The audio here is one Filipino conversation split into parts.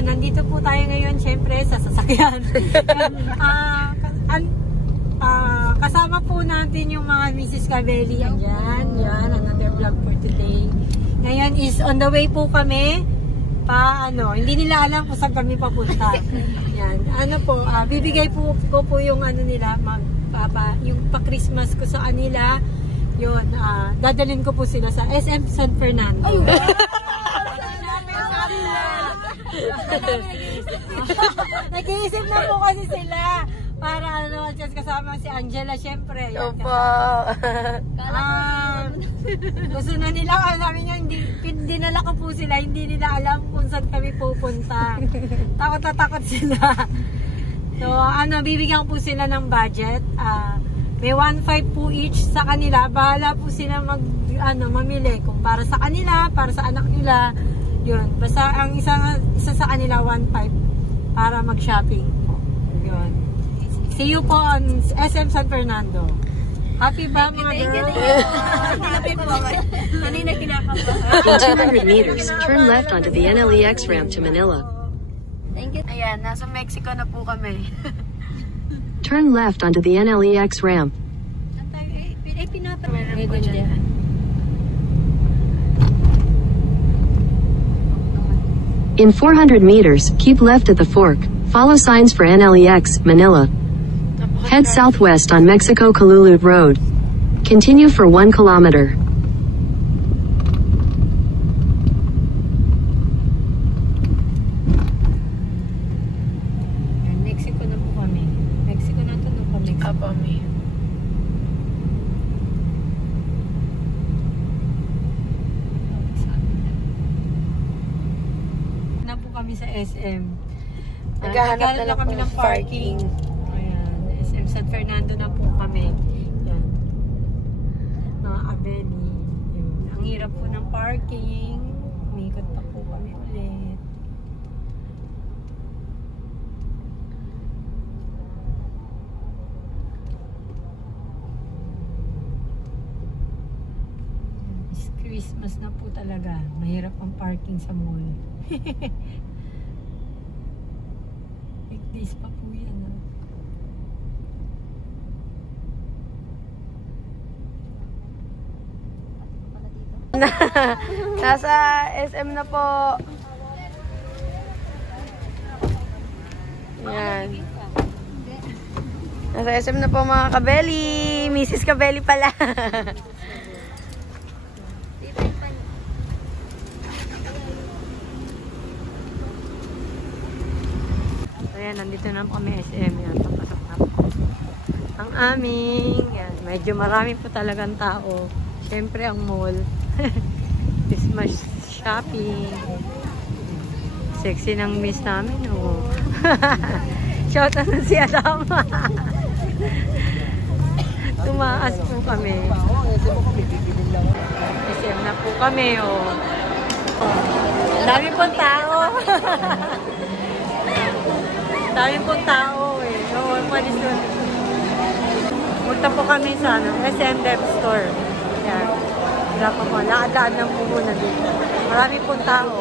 Ayun, nandito po tayo ngayon syempre sa sasakyan. Kasama po natin yung mga Mrs. Cabelli. Yan, another vlog for today. Ngayon is on the way po kami. Hindi nila alam kung saan kami papunta. Yan, bibigay po ko po yung nila, yung pa-Christmas ko sa kanila. Yun, dadalhin ko po sila sa SM San Fernando. Ay, wow! Nag-iisip na po kasi sila. Para kasama si Angela, syempre. Opo. Gusto na nila, sabi niya, dinala ko po sila, hindi nila alam kung saan kami pupunta. Takot na takot sila. So, bibigyan po sila ng budget. May 1.5 po each sa kanila. Bahala po sila mamili. Kung para sa kanila, para sa anak nila. Yun. Basta ang isa sa kanila, 1.5 para mag-shopping po. Yun. See you po on SM San Fernando. Happy ba mga girls? Kanina kinakapa. In 200 meters, turn left onto the NLEX ramp to Manila. Thank you. Ayan, nasa Mexico na po kami. Turn left onto the NLEX ramp. Ay, pinapanood ko dyan. In 400 meters, keep left at the fork. Follow signs for NLEX, Manila. Head southwest on Mexico-Calulud Road. Continue for 1 kilometer. Mexico na po kami. Mexico na to nung kami. Kapami. Na po kami sa SM. Naghahanap na lang kami ng parking. SM San Fernando na po kami. Yan. Mga Abeni. Ang hirap po ng parking. Umikot pa po kami ulit. It's Christmas na po talaga. Mahirap ang parking sa mall. Weekdays pa po yan. Nasa SM na po. Yan. Nasa SM na po mga Cabelli. Mrs. Cabelli pala. Ayan, nandito na po kami SM. Yan, papasok na po. Ang aming, yan, medyo marami po talagang tao. Siyempre ang mall. Christmas shopping. Sexy ng miss namin, oh. Shout out na si Adama. Tumaas po kami. SM na po kami, oh. Dami pong tao. Dami pong tao, eh. So, punta po kami sa SM Dev Store. Yan. Dapat po, laad-laad lang po muna dito. Marami pong tao.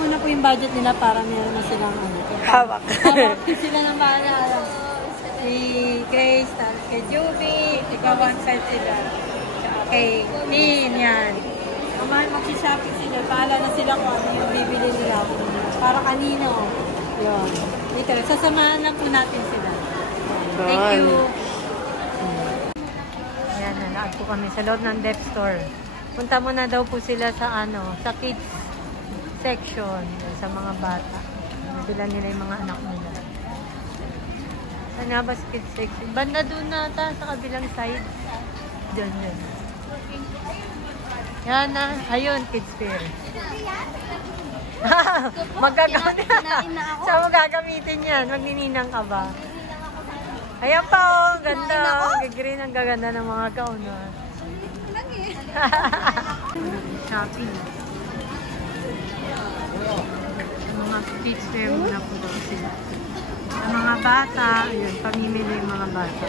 Muna po yung budget nila para meron na silang Hawak. Hawak sila ng bahala. Si Grace, kay Juby, ikaw one side sila. Kay Lynn, yan. Mag-shopping sila. Bahala na sila kung ano yung bibili nila. Para kanino. Yun. Dito, sasamahan lang po natin sila. Thank you. Ayan, nalaad po kami sa loob ng Dev Store. Punta muna daw po sila sa sa kids section, sa mga bata. Sila nila yung mga anak nila. Saan nga ba sa kids section? Banda doon nata sa kabilang side. Diyan. Yan na. Ayun, kids fair. Magagamitin yan. Magnininang ka ba? Ayan pa, oh. Ganda. Green ang gaganda ng mga gown. Shopping. Mga kids fair muna po daw sila. Ang mga bata, ayun, pamimili yung mga bata.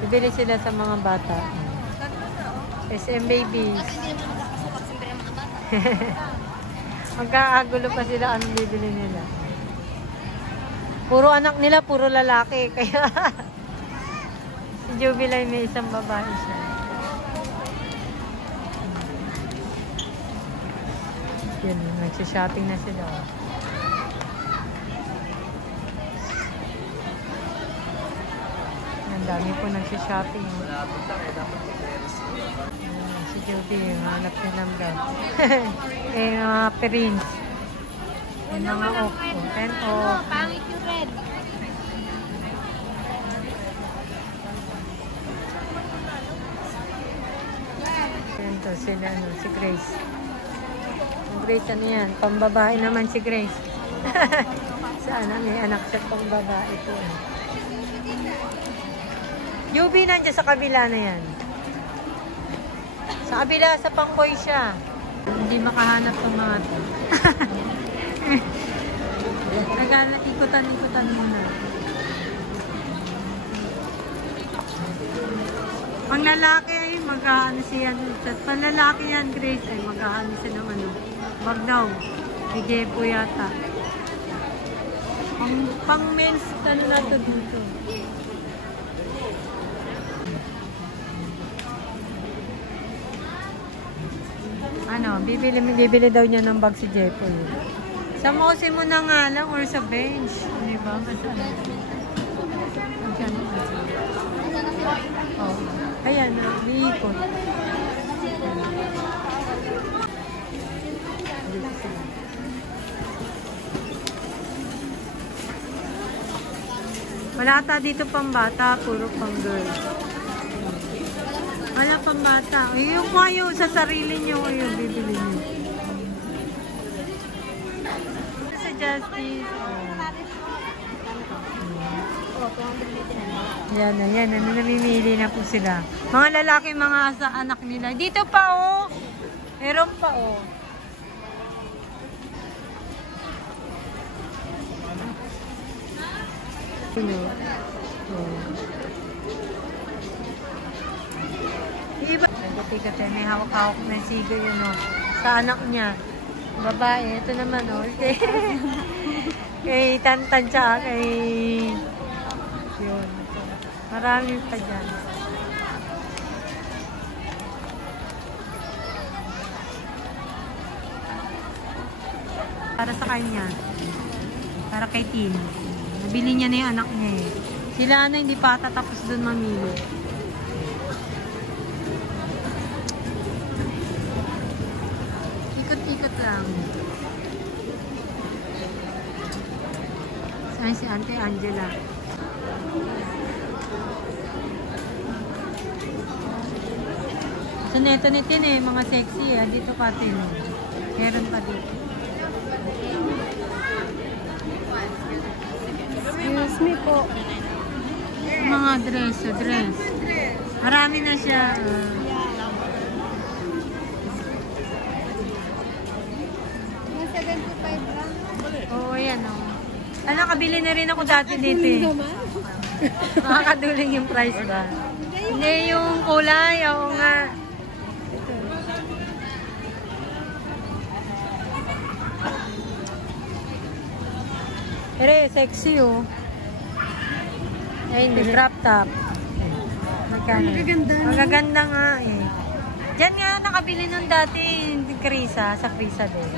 Bibili sila sa mga bata. SM Babies. Magkakagulo pa sila anong bibili nila. Puro anak nila, puro lalaki. Kaya si Jubilay may isang babae siya. Yun, nagsishopping na sila. Ang dami po nagsishopping. Si Juby, hanap niya ng vlog. Eh, mga perins. Yung mga off. 10 off. Pangit yung red. Ito sila, si Grace. Grace, ano yan? Pambabae naman si Grace. Sana may anak siya pambabae po. Yubi, nandiyan sa kabila na yan. Sa kabila, sa pangboy siya. Hindi makahanap ng mga ito. Ikutan muna. Pang lalaki ay mag-aano siya. Pang lalaki yan, Grace, ay mag-aano siya ng ano. Wag daw. Bigay po yata. Pang men's, ano na ito dito. Ano, bibili daw niya ng bag si Jepoy. Sa Mose mo na nga lang or sa bench. Di ba? Oh. Ayan, liikot. Wala ata dito pang bata, puro pang girl. Wala pang bata. Yung kayo sa sarili nyo, yung bibili nyo. Sa Justice. Yan na, yan. Ano, namimili na po sila. Mga lalaki, mga sa anak nila. Dito pa, oh. Meron pa, oh. Iba. Nagkatikat yan. May hawak-hawak na sigo yun, oh. Sa anak niya. Babae. Ito naman, oh. Okay. Kay Tantan siya. Kay... Yun. Marami pa dyan. Para sa kanya. Para kay Tin. Nabili niya na yung anak niya eh. Sila na hindi pa tatapos dun mamili. Ikot-ikot lang. Saan si Auntie Angela? So, neto ni Tin eh, mga sexy eh. Dito pa Tin. Meron pa dito. Excuse me po. Mga dress. Marami na siya. Yung 75 lang. Oo, yan o. Nakabili na rin ako dati dito eh. Nakakaduling yung price ba? Hindi yung kulay. Oo nga. Pero sexy oh. Ay, hindi. Crop top. Magaganda nga eh. Diyan nga nakabili nung dati Krisa, sa Krisa din.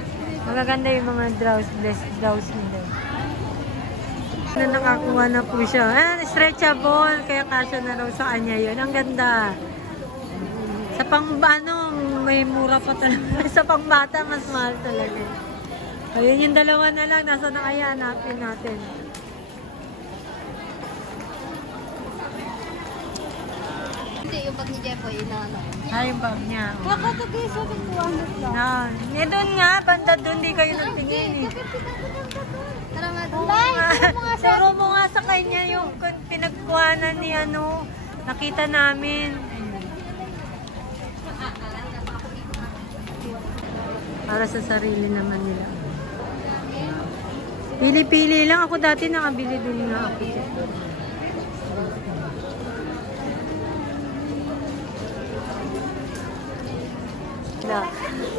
Magaganda yung mga blouse nila. Na nakakuha na po siya. Stretchable. Kaya kasya na raw sa kanya yun. Ang ganda. Sa pang may mura pa talaga. Sa pang bata, mas mahal talaga. Ayun yung dalawa na lang. Nasa na kaya hanapin natin. Hindi, yung bag ni Jeffoy, inaano. Yung bag niya. Oh. Kakatagay sa 200 lang. Doon nga. Banda doon. Di kayo nagtingin eh. Tara nga doon. Turo mo nga sa kanya yung pinagkuhanan ni ano. Nakita namin. Para sa sarili naman nila. Pili-pili lang. Ako dati nakabili din nga ako.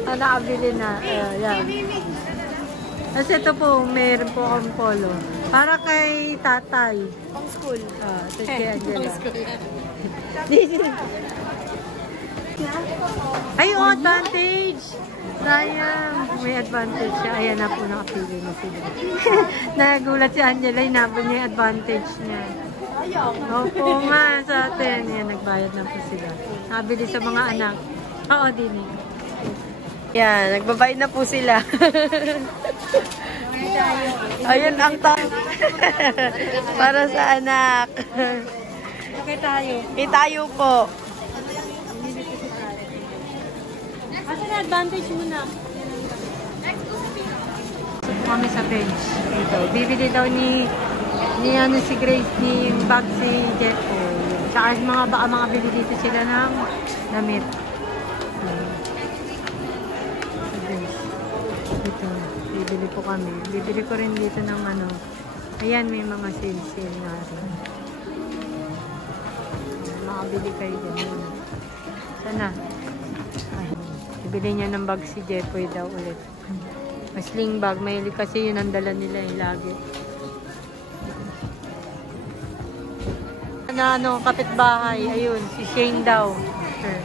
Nakabili na. Yan. Kasi ito po, meron po akong polo. Para kay tatay. Pang school. Ito kay Angela. Ay, advantage! Sayang. May advantage siya. Ayan na po, nakapili na sila. Nagulat si Angela, hinabol niya yung advantage niya. Opo nga sa atin. Ayan, nagbayad na po sila. Nakabili sa mga anak. Oo, din eh. Yan, nagbabayad na po sila. Ayun ang para sa anak. Okay tayo. Tayo po. Asa na advantage mo na? So po kami sa bench. Dito. Bibili daw ni si Grace, ni bag si Jeffo. Tsaka baka mga bili dito sila ng damit. Dito. Bibili po kami. Bibili ko rin dito ng ano. Ayan, may mga sale na rin. Makabili kayo dyan. Sana. Bibili niya ng bag si Jeffoy daw ulit. Sling bag. Mahilig kasi yun ang dala nila yung lagi. Kapitbahay. Ayun, si Shane daw. Sure.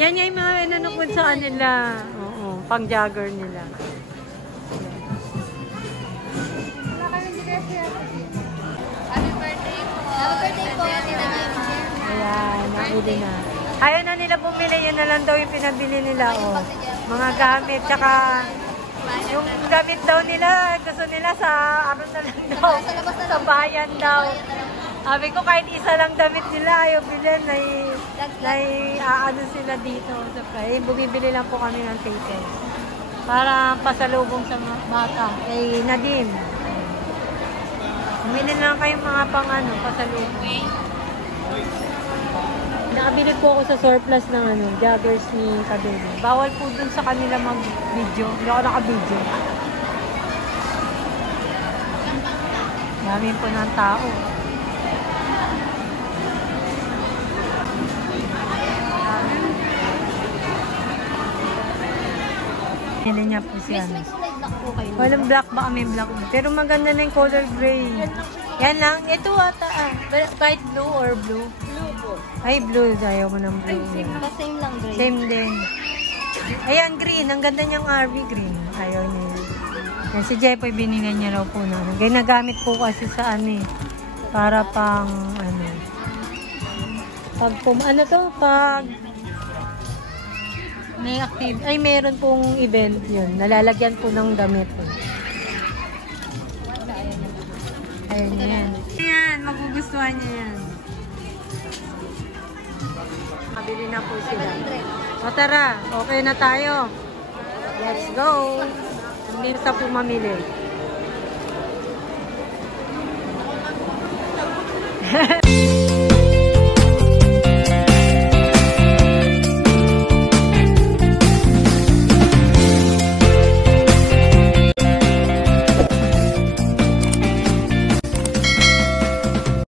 Yan yung mga inanukod sa kanila. Oo, pang jogger nila. Ayan, nakili na. Ayaw na nila bumili, yun na lang daw yung pinabili nila. Oh. Mga gamit, tsaka yung gamit daw nila, gusto nila sa ano na lang daw, sa bayan daw. Sabi ko kahit isa lang damit nila, ayaw bilhin, ano sila dito. Bumibili lang po kami ng ticket. Para pasalubong sa bata. Kay Nadine. Bumili lang kayong mga pasalubong. Nakabili po ako sa surplus ng joggers ni Kabeli. Bawal po dun sa kanila mag-video. Hindi ako naka-video. Dami po ng tao. Hindi niya po siya. Walang black, baka may black. Pero maganda na yung color gray. Yan lang. Ito ata. Bright blue or blue? Blue po. Ay, blue. Ayaw mo ng blue. Same lang, gray. Same din. Ayan, green. Ang ganda niyang RV green. Ayaw niya. Yan, si Jeffoy, binigyan niya raw po na. Ginagamit po kasi sa para pang, pag may meron pong event yun. Nalalagyan po ng damit. Ayun yan. Ayan, magugustuhan niya yan. Mabili na po sila. O tara, okay na tayo. Let's go. Hindi na po mamili.